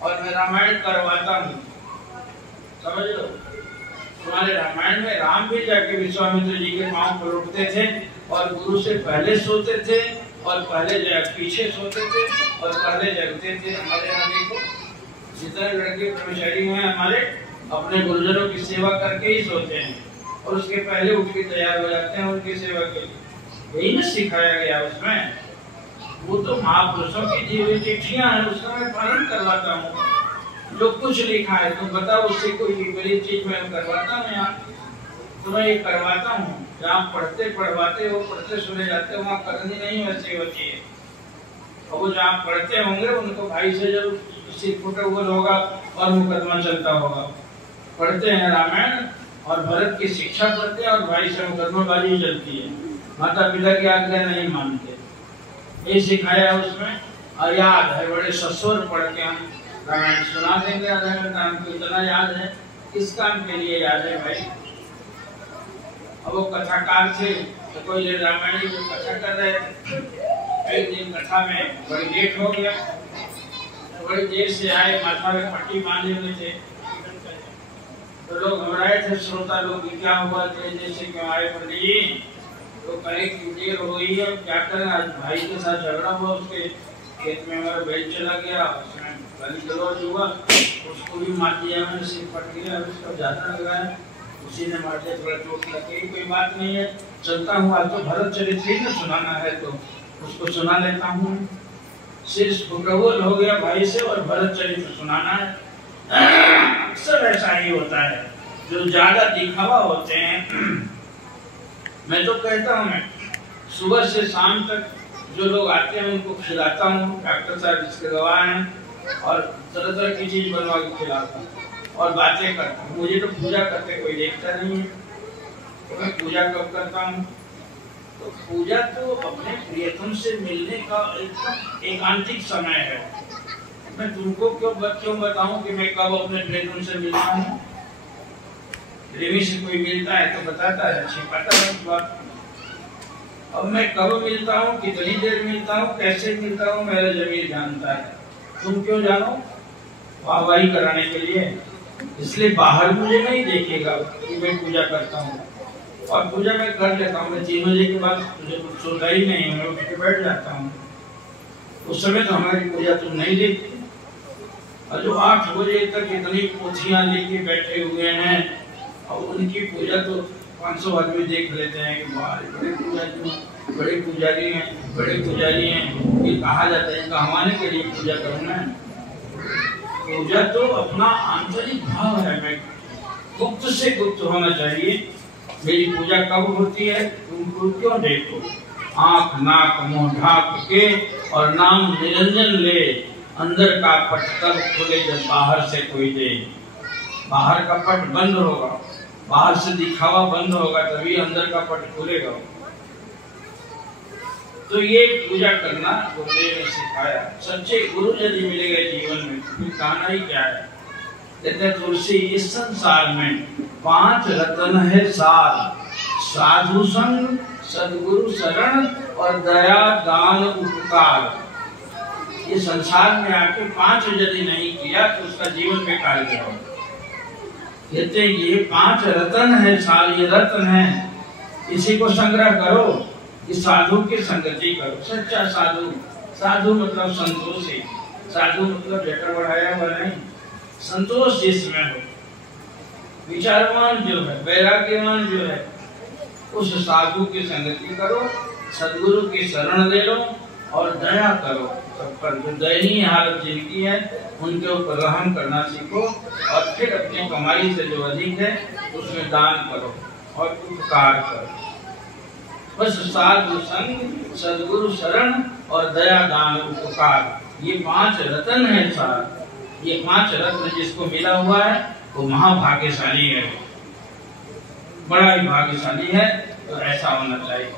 और मैं रामायण करवाता हूँ, समझ लो। तुम्हारे रामायण में राम भी जाके विश्वामित्र जी के पांव पलटते थे, और गुरु से पहले सोते थे, और पहले पीछे सोते थे, और पहले जगते थे। हमारे यहाँ देखो जितने लड़के ब्रह्मचारी हुए हमारे, अपने गुरुजनों की सेवा करके ही सोते हैं, और उसके पहले उठ के तैयार हो जाते हैं उनकी सेवा के लिए। यही ना सिखाया गया उसमें। वो तो महापुरुषों की दी हुई चिट्ठियां हैं, उसका मैं पालन करवाता हूँ। जो कुछ लिखा है तुम बताओ, उससे कोई विपरीत चीज मैं करवाता हूँ यहाँ? तुम्हें ये करवाता हूँ। जहाँ पढ़ते पढ़वाते हो, पढ़ते सुने जाते हो, वहाँ करनी नहीं वैसे होती है। और वो जहाँ पढ़ते होंगे उनको भाई से जरूर सिर फुटा हुआ होगा और मुकदमा चलता होगा। पढ़ते हैं रामायण और भरत की शिक्षा पढ़ते हैं, और भाई से मुकदमाबाजी चलती है। माता पिता की आज्ञा नहीं मानते, ये सिखाया है उसमें। और याद है, बड़े सस्वर पढ़ के हम रामायण सुना देंगे आधा घंटा। हमको इतना याद है, किस काम के लिए याद है भाई? अब वो कथाकार थे, तो कोई रामायण की कथा कर रहे थे। एक दिन कथा में बड़ी लेट हो गया, तो बड़ी देर से आए, माथा में पट्टी बांधे हुए थे। तो लोग घबराए थे, श्रोता लोग, क्या हुआ जैसे क्यों आए पंडित जी? तो कहे कि देर हो गई है, क्या करें, आज भाई के साथ झगड़ा हुआ, उसके खेत में हमारा बैल चला गया, उसमें गाली गलौज हुआ, उसको भी मार दिया मैंने, सिर फट गया, उसका ज्यादा लगा है, उसी ने मार दिया, थोड़ा चोट लग गई। कोई बात नहीं है, चलता हूँ, आज तो भरत चरित्र ही ना सुनाना है, तो उसको सुना लेता हूँ। सिर फुटबोल हो गया भाई से, और भरत चरित्र सुनाना है। अक्सर ऐसा ही होता है, जो ज्यादा दिखावा होते हैं। मैं तो कहता हूँ, मैं सुबह से शाम तक जो लोग आते हैं उनको खिलाता हूँ, डॉक्टर साहब जिसके गवाह हैं, और तरह तरह की चीज बनवा के खिलाता हूँ और बातें करता हूँ। मुझे तो पूजा करते कोई देखता नहीं है, तो मैं पूजा कब करता हूँ? तो पूजा तो अपने प्रियतम से मिलने का एकदम एकांतिक समय है। मैं तुमको क्यों बताऊं कि मैं कब अपने प्रियतम से मिलता हूँ? प्रेमी से कोई मिलता है तो बताता है, छिपाता है इस बात। अब मैं कब मिलता हूँ, कितनी देर मिलता हूँ, कैसे मिलता हूँ, मेरा जमीर जानता है। तुम क्यों जानो? वाहवाही कराने के लिए। इसलिए बाहर मुझे नहीं देखेगा कि मैं पूजा करता हूँ, और पूजा मैं कर लेता हूँ। मैं 3 बजे के बाद मुझे कुछ सोता ही नहीं, मैं उठ के बैठ जाता हूँ। उस समय तो हमारी पूजा तुम नहीं देखती। और जो 8 बजे तक इतनी पोथियां लेके बैठे हुए हैं, और उनकी पूजा तो 500 आदमी देख लेते हैं कि बड़े पुजारी हैं। ये कहा जाता है कहवाने के लिए पूजा करना है। पूजा तो अपना आंतरिक भाव है, मैं गुप्त से गुप्त होना चाहिए। मेरी पूजा कब होती है? तुम क्यों देखो, आंख नाक मुंह ढाक के और नाम निरंजन ले, अंदर का पट कब खुले जब बाहर से कोई दे। बाहर का पट बंद होगा, बाहर से दिखावा बंद होगा, तभी अंदर का पट खुलेगा। तो ये पूजा करना गुरुदेव ने सिखाया। सच्चे गुरु यदि मिले गए जीवन में, फिर कहना ही क्या है। कहते तुलसी, इस संसार में 5 रत्न है सार, साधु संग, सदगुरु शरण और दया दान उपकार। ये संसार में आके 5 यदि नहीं किया तो उसका जीवन बेकार गया। कहते ये 5 रत्न है सार, ये रत्न है, इसी को संग्रह करो, इस साधु की संगति करो। सच्चा साधु, साधु मतलब संतोषी, साधु मतलब जटर बढ़ाया हुआ नहीं, संतोष जिसमें हो, विचारवान जो है, वैराग्यवान जो है, उस साधु की संगति करो, सदगुरु की शरण ले लो और दया करो सब पर। जो दयनीय हालत जिनकी है उनके ऊपर रहम करना सीखो, और फिर अपनी कमाई से जो अधिक है उसमें दान करो और उपकार करो। बस साधु संग, सद्गुरु शरण और दया दान उपकार, ये 5 रत्न है साहब। ये 5 रत्न जिसको मिला हुआ है वो महाभाग्यशाली है, बड़ा ही भाग्यशाली है। तो ऐसा होना चाहिए।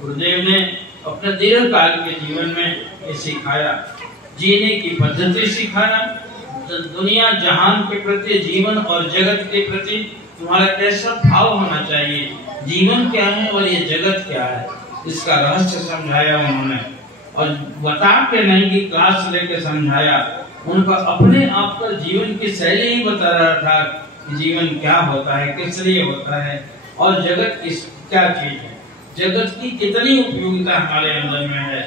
गुरुदेव ने अपने दीर्घ काल के जीवन में ये सिखाया, जीने की पद्धति सिखाया। दुनिया जहान के प्रति, जीवन और जगत के प्रति तुम्हारा कैसा भाव होना चाहिए, जीवन क्या है और ये जगत क्या है, इसका रहस्य समझाया उन्होंने। और बता के नहीं कि क्लास लेके समझाया, उनका अपने आप का जीवन की शैली ही बता रहा था कि जीवन क्या होता है, किस लिए होता है, और जगत किस क्या चीज है, जगत की कितनी उपयोगिता हमारे अंदर में है।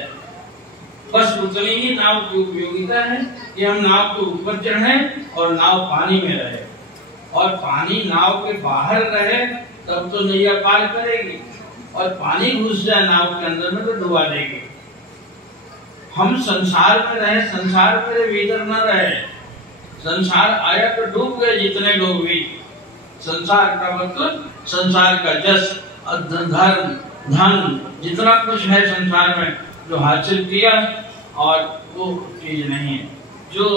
बस उतनी ही नाव की उपयोगिता है कि हम नाव के ऊपर चढ़े और नाव पानी में रहे, और पानी नाव के बाहर रहे तब तो नैया पार करेगी, और पानी घुस जाए नाव के अंदर में तो डुबा देगी। हम संसार में रहे, संसार मेरे भीतर न रहे। संसार आया तो डूब गए जितने लोग भी। संसार का मतलब संसार का जस, धर्म, धन, जितना कुछ है संसार में जो हासिल किया, और वो चीज नहीं है। जो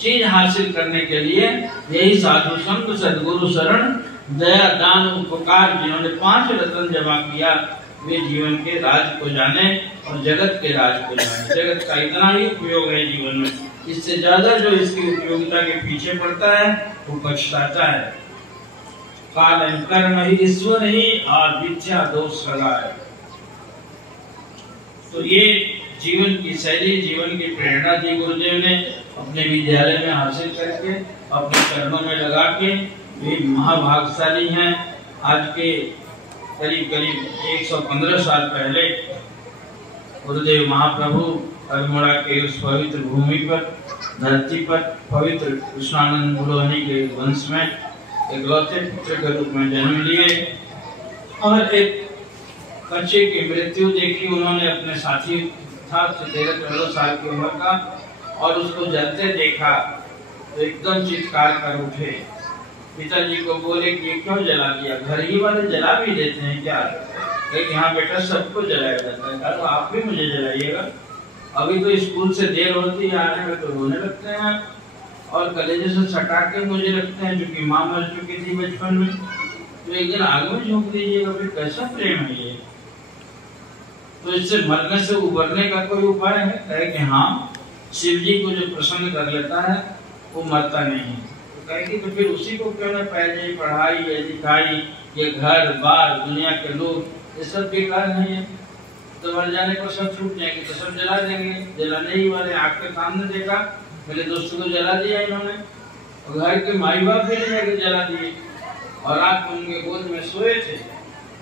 चीज हासिल करने के लिए यही साधु संत, सद्गुरु शरण, दया दान उपकार, जिन्होंने 5 रत्न जमा किया, वे जीवन के राज को जाने और जगत के राज को जाने। जगत का इतना ही उपयोग है जीवन में, इससे ज्यादा जो इसकी उपयोगिता के पीछे पड़ता है वो पछताता है। काल कर्म ही ईश्वर ही और मिथ्या दोष लगाए। तो ये जीवन की शैली, जीवन की प्रेरणा दी गुरुदेव ने अपने विद्यालय में हासिल करके, अपने चरणों में लगा के। वे महाभाग्यशाली हैं। आज के करीब करीब 115 साल पहले गुरुदेव महाप्रभु अल्मोड़ा के उस पवित्र भूमि पर, धरती पर, पवित्र कृष्णानंद गुरुहरि के वंश में इकलौते पुत्र के रूप में जन्म लिए, और एक बच्चे की मृत्यु देखी उन्होंने। अपने साथी था 13-14 साल की उम्र का, और उसको जलते देखा तो एकदम चित्कार कर उठे। पिताजी को बोले कि ये क्यों जला दिया, घर ही वाले जला भी देते हैं क्या? कि हाँ बेटा, सबको जलाया जाता है। तो आप भी मुझे जलाइएगा, अभी तो स्कूल से देर होती है आने में, तो रोने लगते हैं और कलेजे से सटा के मुझे रखते हैं, क्योंकि माँ मर चुकी थी बचपन में। तो एक दिन आग में झोंक दीजिएगा, फिर कैसा प्रेम है ये? तो इससे मरने से उबरने का कोई उपाय है? कि हाँ, शिव जी को जो प्रसन्न कर लेता है वो मरता नहीं। तो कहेगी तो फिर उसी को क्यों न पाए, पढ़ाई या लिखाई, ये घर बार, दुनिया के लोग, ये सब बेकार नहीं है। तो मर जाने पर सब छूट जाएंगे, तो सब जला देंगे। जलाने ही वाले आग के सामने देखा, मेरे दोस्त को जला दिया इन्होंने, और घर के माई बाप भी नहीं जला दिए, और रात को उनके गोद में सोए थे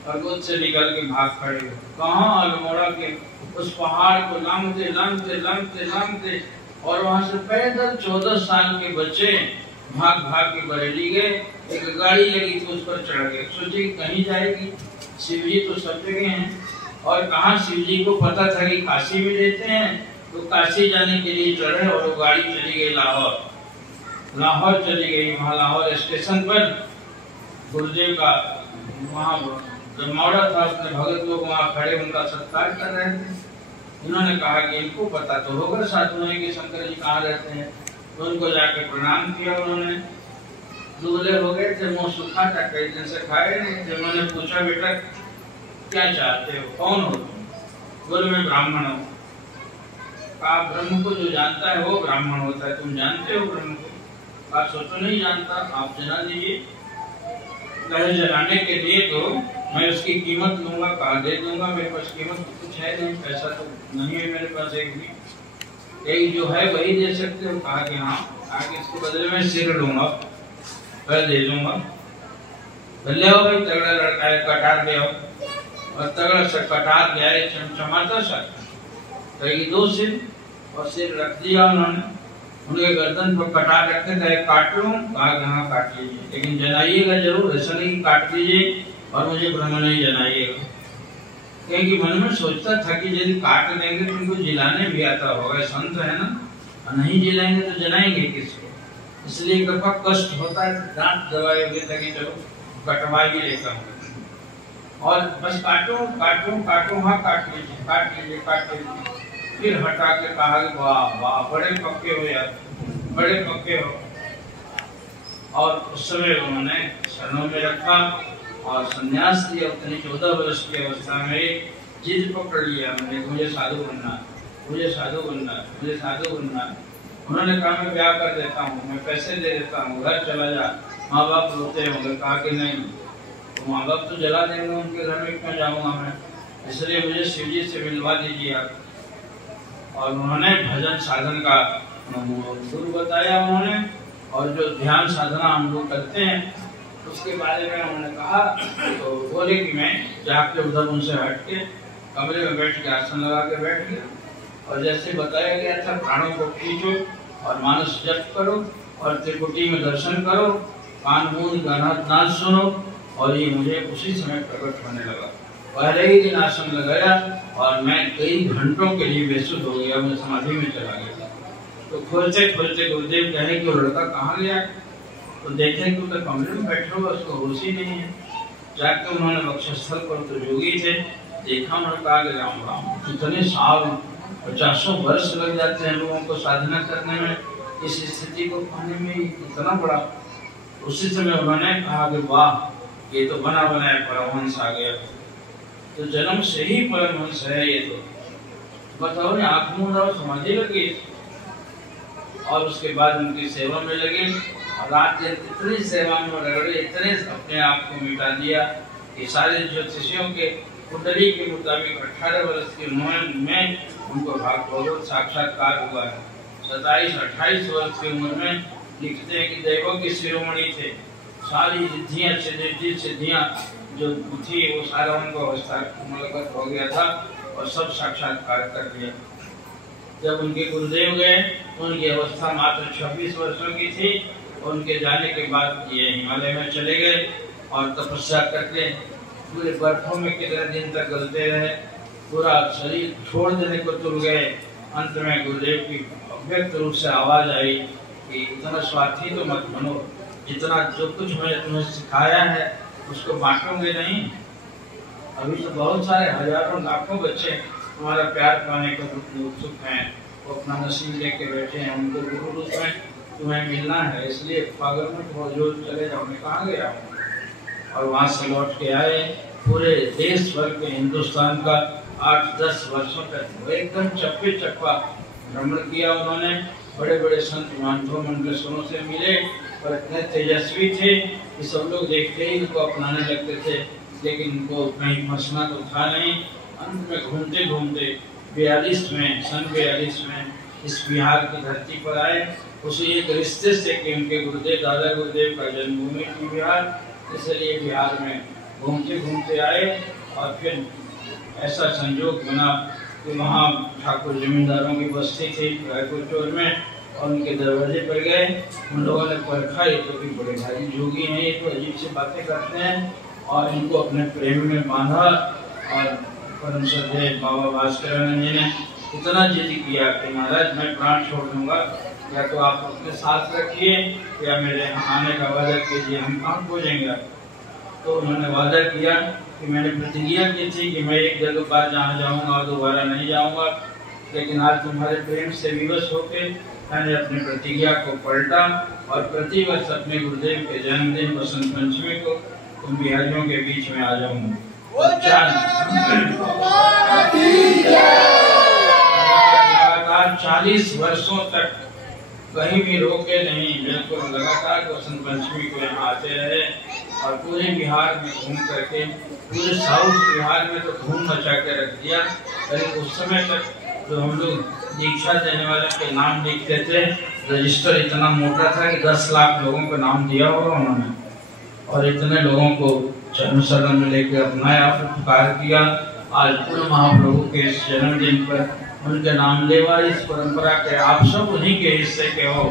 और गोद से निकल के भाग खड़े। कहाँ? अल्मोड़ा के उस पहाड़ को लांघते लांघते लांघते लांघते, और वहां से पैदल 14 साल के बच्चे भाग भाग के बरेली गए। एक गाड़ी लगी तो उस पर चढ़ गए, सोचे कहीं जाएगी। शिव जी तो सब जगह हैं, और कहाँ शिव जी को पता था कि काशी में रहते हैं, तो काशी जाने के लिए चढ़े, और वो गाड़ी चली गई लाहौर चली गई। वहाँ लाहौर स्टेशन पर गुरुदेव का वहाँ जमावड़ा था, उसने भगत लोग वहाँ खड़े उनका सत्कार कर रहे थे। उन्होंने कहा कि इनको पता तो होगा साधु ने कि शंकर जी कहाँ रहते हैं, तो उनको जाके प्रणाम किया। उन्होंने दुबले हो गए थे, मुँह सूखा था, कई दिन से खाए नहीं थे। उन्होंने पूछा, बेटा क्या चाहते हो, कौन हो तुम? बोले मैं ब्राह्मण हूँ। आप ब्रह्म को जो जानता है वो ब्राह्मण होता है, तुम जानते हो ब्रह्म को? आप सोचो नहीं जानता, आप जला दीजिए। कहे जलाने के लिए तो मैं उसकी कीमत लूंगा, कहा दे दूंगा, मेरे पास कीमत तो कुछ है नहीं, पैसा तो नहीं है मेरे पास एक भी, एक जो है वही दे सकते हो। कहा कि हाँ, आगे इसके बदले में सिर लूंगा, पैर दे दूंगा। ले आओ भाई, तगड़ा लड़का है, कटार ले आओ। और तगड़ा सा कटार ले आए, चमचमाता सा, कहीं 2 सिर, और सिर रख दिया उन्होंने। उनके गर्दन पर कटार रखे थे, काट लूं? कहा कि हाँ काट लीजिए, लेकिन जलाइएगा जरूर, ऐसा नहीं काट लीजिए और मुझे ब्रह्म नहीं जलाइएगा। क्योंकि मन में सोचता था कि यदि काट देंगे तो उनको जिलाने भी आता होगा, संत है ना, नहीं जिलाएंगे तो जलाएंगे किसको। इसलिए कभी कष्ट होता है दांत दबाए हुए ताकि चलो कटवा ही लेता हूँ, और बस काटो काटो काटो, हाँ काट लीजिए काट लीजिए काट लीजिए। फिर हटा के कहा कि वाह वाह बड़े पक्के हो यार, बड़े पक्के हो। और उस समय उन्होंने शरणों में रखा और संन्यास लिया। अपनी 14 वर्ष की अवस्था में जिद पकड़ लिया मैंने, मुझे साधु बनना, मुझे साधु बनना, मुझे साधु बनना। उन्होंने कहा मैं ब्याह कर देता हूँ, मैं पैसे दे देता हूँ, घर चला जा। माँ बाप रोते होंगे, कहा कि नहीं, तो माँ बाप तो जला देंगे, उनके घर में क्यों जाऊँगा मैं, इसलिए मुझे शिव जी से मिलवा दीजिए आप। और उन्होंने भजन साधन का गुरु बताया उन्होंने, और जो ध्यान साधना हम लोग करते हैं उसके बारे में उन्होंने कहा। तो बोले कि मैं जाके उधर उनसे हट के कमरे में बैठ के आसन लगा के बैठ गया, और जैसे बताया गया था प्राणों को खींचो और मानस जप करो और त्रिकुटी में दर्शन करो, कान मूंद नाद सुनो, और ये मुझे उसी समय प्रकट होने लगा। पहले ही दिन आसन लगाया और मैं कई घंटों के लिए बेसुध हो गया, मैं समाधि में चला गया। तो खोलते खोलते गुरुदेव कहे कि वो लड़का कहाँ गया, तो देखे कि उधर कमरे में बैठा हुआ, उसको होश ही नहीं है। जाकर उन्होंने वक्षस्थल पर तो जोगी थे, देखा, उन्होंने कहा कि राम राम, इतने साल 50 वर्ष लग जाते हैं लोगों को साधना करने में, इस स्थिति को पाने में इतना बड़ा। उसी समय उन्होंने कहा कि वाह, ये तो बना बनाया परमहंस आ गया, तो जन्म से ही परमहंस है ये तो। बताओ, आंख मूंद समाधि लगी, और उसके बाद उनकी सेवा में लगे, और रात दिन इतनी सेवा में रगड़े, इतने अपने आप को मिटा दिया कि सारे ज्योतिषियों के कुंडली के मुताबिक 18 वर्ष की उम्र में उनको भागवत साक्षात्कार हुआ है। 27-28 वर्ष की उम्र में लिखते हैं कि दैवों की शिरोमणि थे, सारी सिद्धियां जो थी वो सारा उनको अवस्थागत हो गया था, और सब साक्षात्कार कर लिया। जब उनके गुरुदेव गए, उनकी अवस्था मात्र 26 वर्षों की थी। उनके जाने के बाद ये हिमालय में चले गए और तपस्या करके पूरे बर्फों में कितने दिन तक गलते रहे, पूरा शरीर छोड़ देने को तुल गए। अंत में गुरुदेव की अव्यक्त रूप से आवाज आई कि इतना स्वार्थी तो मत बनो, जितना जो कुछ मैंने तुम्हें सिखाया है उसको बांटोगे नहीं। अभी तो बहुत सारे हजारों लाखों बच्चे तुम्हारा प्यार पाने को उत्सुक हैं, वो अपना नसीब लेके बैठे हैं, उनको गुरु रूप में तुम्हें मिलना है, इसलिए पागल मत हो, जो चले जाओ। मैं कहाँ गया हूँ, और वहाँ से लौट के आए। पूरे देश भर के हिंदुस्तान का 8-10 वर्षों तक एकदम चप्पे चप्पा भ्रमण किया उन्होंने। बड़े बड़े संत महात्माओं मंडलों से मिले, और इतने तेजस्वी थे कि सब लोग देखते ही उनको अपनाने लगते थे, लेकिन उनको कहीं फंसना तो था नहीं। अंत में घूमते घूमते 42 में इस बिहार की धरती पर आए, उसी एक रिश्ते से कि उनके गुरुदेव दादा गुरुदेव का जन्मभूमि थी बिहार, इसलिए बिहार में घूमते घूमते आए। और फिर ऐसा संयोग बना कि वहाँ ठाकुर जमींदारों की बस्ती थी रायपुर चौर में, और उनके दरवाजे पर गए। उन लोगों ने परखा, ये तो भी बड़े भारी जोगी हैं, ये तो अजीब सी बातें करते हैं, और इनको अपने प्रेम में बांधा। और परम श्रद्धेय बाबा भास्करानंद जी ने इतना जिद किया कि महाराज मैं प्राण छोड़ दूंगा, या तो आप अपने साथ रखिए या मेरे यहाँ आने का वादा कीजिए, हम कहाँ खोजेंगे। तो उन्होंने वादा किया कि मैंने प्रतिज्ञा की थी कि मैं एक जगह पर जहाँ जाऊँगा और दोबारा नहीं जाऊँगा, लेकिन आज तुम्हारे प्रेम से विवश होकर मैंने अपनी प्रतिज्ञा को पलटा, और प्रतिवर्ष अपने गुरुदेव के जन्मदिन बसंत पंचमी को तुम बिहारियों के बीच में आ जाऊंगा। 40 वर्षों तक कहीं भी रोके नहीं, बिल्कुल लगातार बसंत पंचमी को यहाँ आते रहे, और पूरे बिहार में घूम करके, पूरे साउथ बिहार में तो धूम मचा के रख दिया। लेकिन उस समय तक जो हम लोग दीक्षा देने वाले के नाम लिखते थे, रजिस्टर इतना मोटा था कि 10 लाख लोगों का नाम दिया होगा उन्होंने, और इतने लोगों को जन्म शरण में लेकर अपनाया, उपकार किया। आज पूर्ण महाप्रभु के इस जन्मदिन पर उनके नाम लेवा, इस परंपरा के आप सब उन्हीं के हिस्से के हो।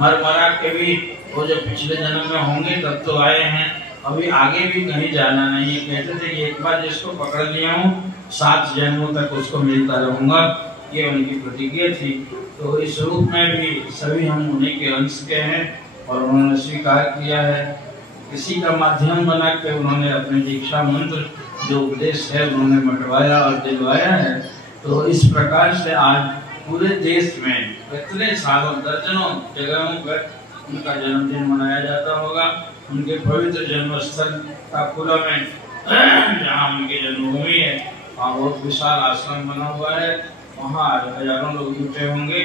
मर मरा के भी वो जो पिछले जन्म में होंगे तब तो आए हैं, अभी आगे भी कहीं जाना नहीं है। कहते थे कि एक बार जिसको पकड़ लिया हूँ 7 जन्मों तक उसको मिलता रहूंगा, ये उनकी प्रतिज्ञा थी। तो इस रूप में भी सभी हम उन्हीं के अंश के हैं और उन्होंने स्वीकार किया है। किसी का माध्यम बना के उन्होंने अपने दीक्षा मंत्र जो उपदेश है उन्होंने मटवाया और दिलवाया है। तो इस प्रकार से आज पूरे देश में कितने सालों दर्जनों जगहों पर उनका जन्मदिन मनाया जाता होगा। उनके पवित्र जन्म स्थल काकुला में जहाँ उनकी जन्मभूमि है वहाँ बहुत विशाल आश्रम बना हुआ है। वहाँ हजारों लोग जुटे होंगे।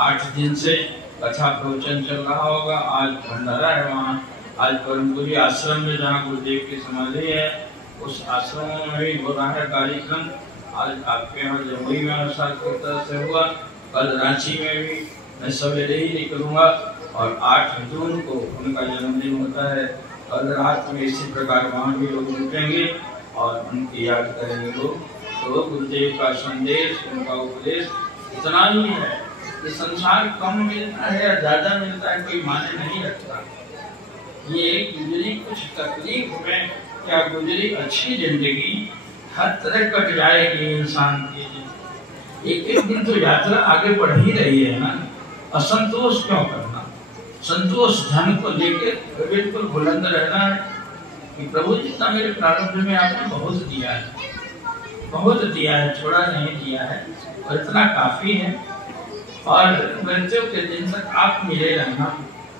8 दिन से कथा प्रवचन चल रहा होगा। आज भंडारा है वहाँ। आज परमपुरी आश्रम में जहाँ गुरुदेव की समाधि है उस आश्रम में भी हो रहा है कार्यक्रम। आज आपके यहाँ जमुई में अनुसार की तरह से हुआ। कल रांची में भी मैं सवेरे ही निकलूंगा और 8 जून को उनका जन्मदिन होता है। कल रात में इसी प्रकार वहाँ भी लोग जुटेंगे और उनकी याद करेंगे लोग। तो गुरुदेव का संदेश उनका उपदेश इतना ही है कि संसार कम मिलता है या ज्यादा मिलता है कोई माने नहीं रखता। ये गुजरी कुछ तकलीफ में क्या गुजरी अच्छी जिंदगी हर तरह कट जाएगी इंसान की। एक एक दिन तो यात्रा आगे बढ़ ही रही है ना। असंतोष क्यों करना? संतोष धन को लेकर बिल्कुल बुलंद रहना है कि प्रभु जितना मेरे प्रारंभ में आपने बहुत दिया है, बहुत दिया है, थोड़ा नहीं दिया है और इतना काफी है। और मृत्यु के दिन तक आप मिले रहना।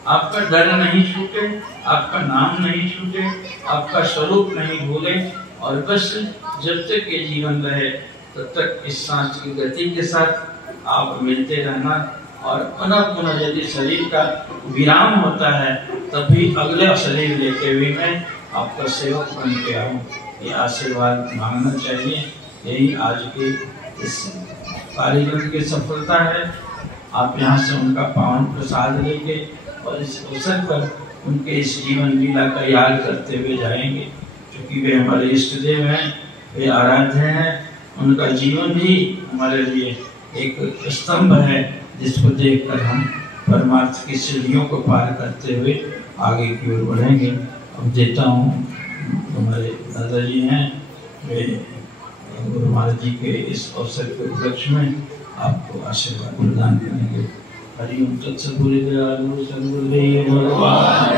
आपका डर नहीं छूटे, आपका नाम नहीं छूटे, आपका स्वरूप नहीं भूले और बस जब तक ये जीवन रहे तब तक इस सांस की गति के साथ आप मिलते रहना। और पुनः पुनः यदि शरीर का विराम होता है तब भी अगला शरीर लेते हुए मैं आपका सेवक बन के आऊँ, ये आशीर्वाद मांगना चाहिए। यही आज के इस कार्यक्रम की सफलता है। आप यहाँ से उनका पावन प्रसाद लेके और इस अवसर पर उनके इस जीवन लीला का याद करते हुए जाएंगे, क्योंकि वे हमारे इष्ट देव हैं, वे आराध्य हैं। उनका जीवन भी हमारे लिए एक स्तंभ है जिसको देखकर हम परमार्थ की सीढ़ियों को पार करते हुए आगे की ओर बढ़ेंगे। अब देता हूँ हमारे दादाजी हैं, वे गुरु महाराज जी के इस अवसर के उपलक्ष्य में आपको आशीर्वाद प्रदान करेंगे। हरि ओम तत्सत। भगवान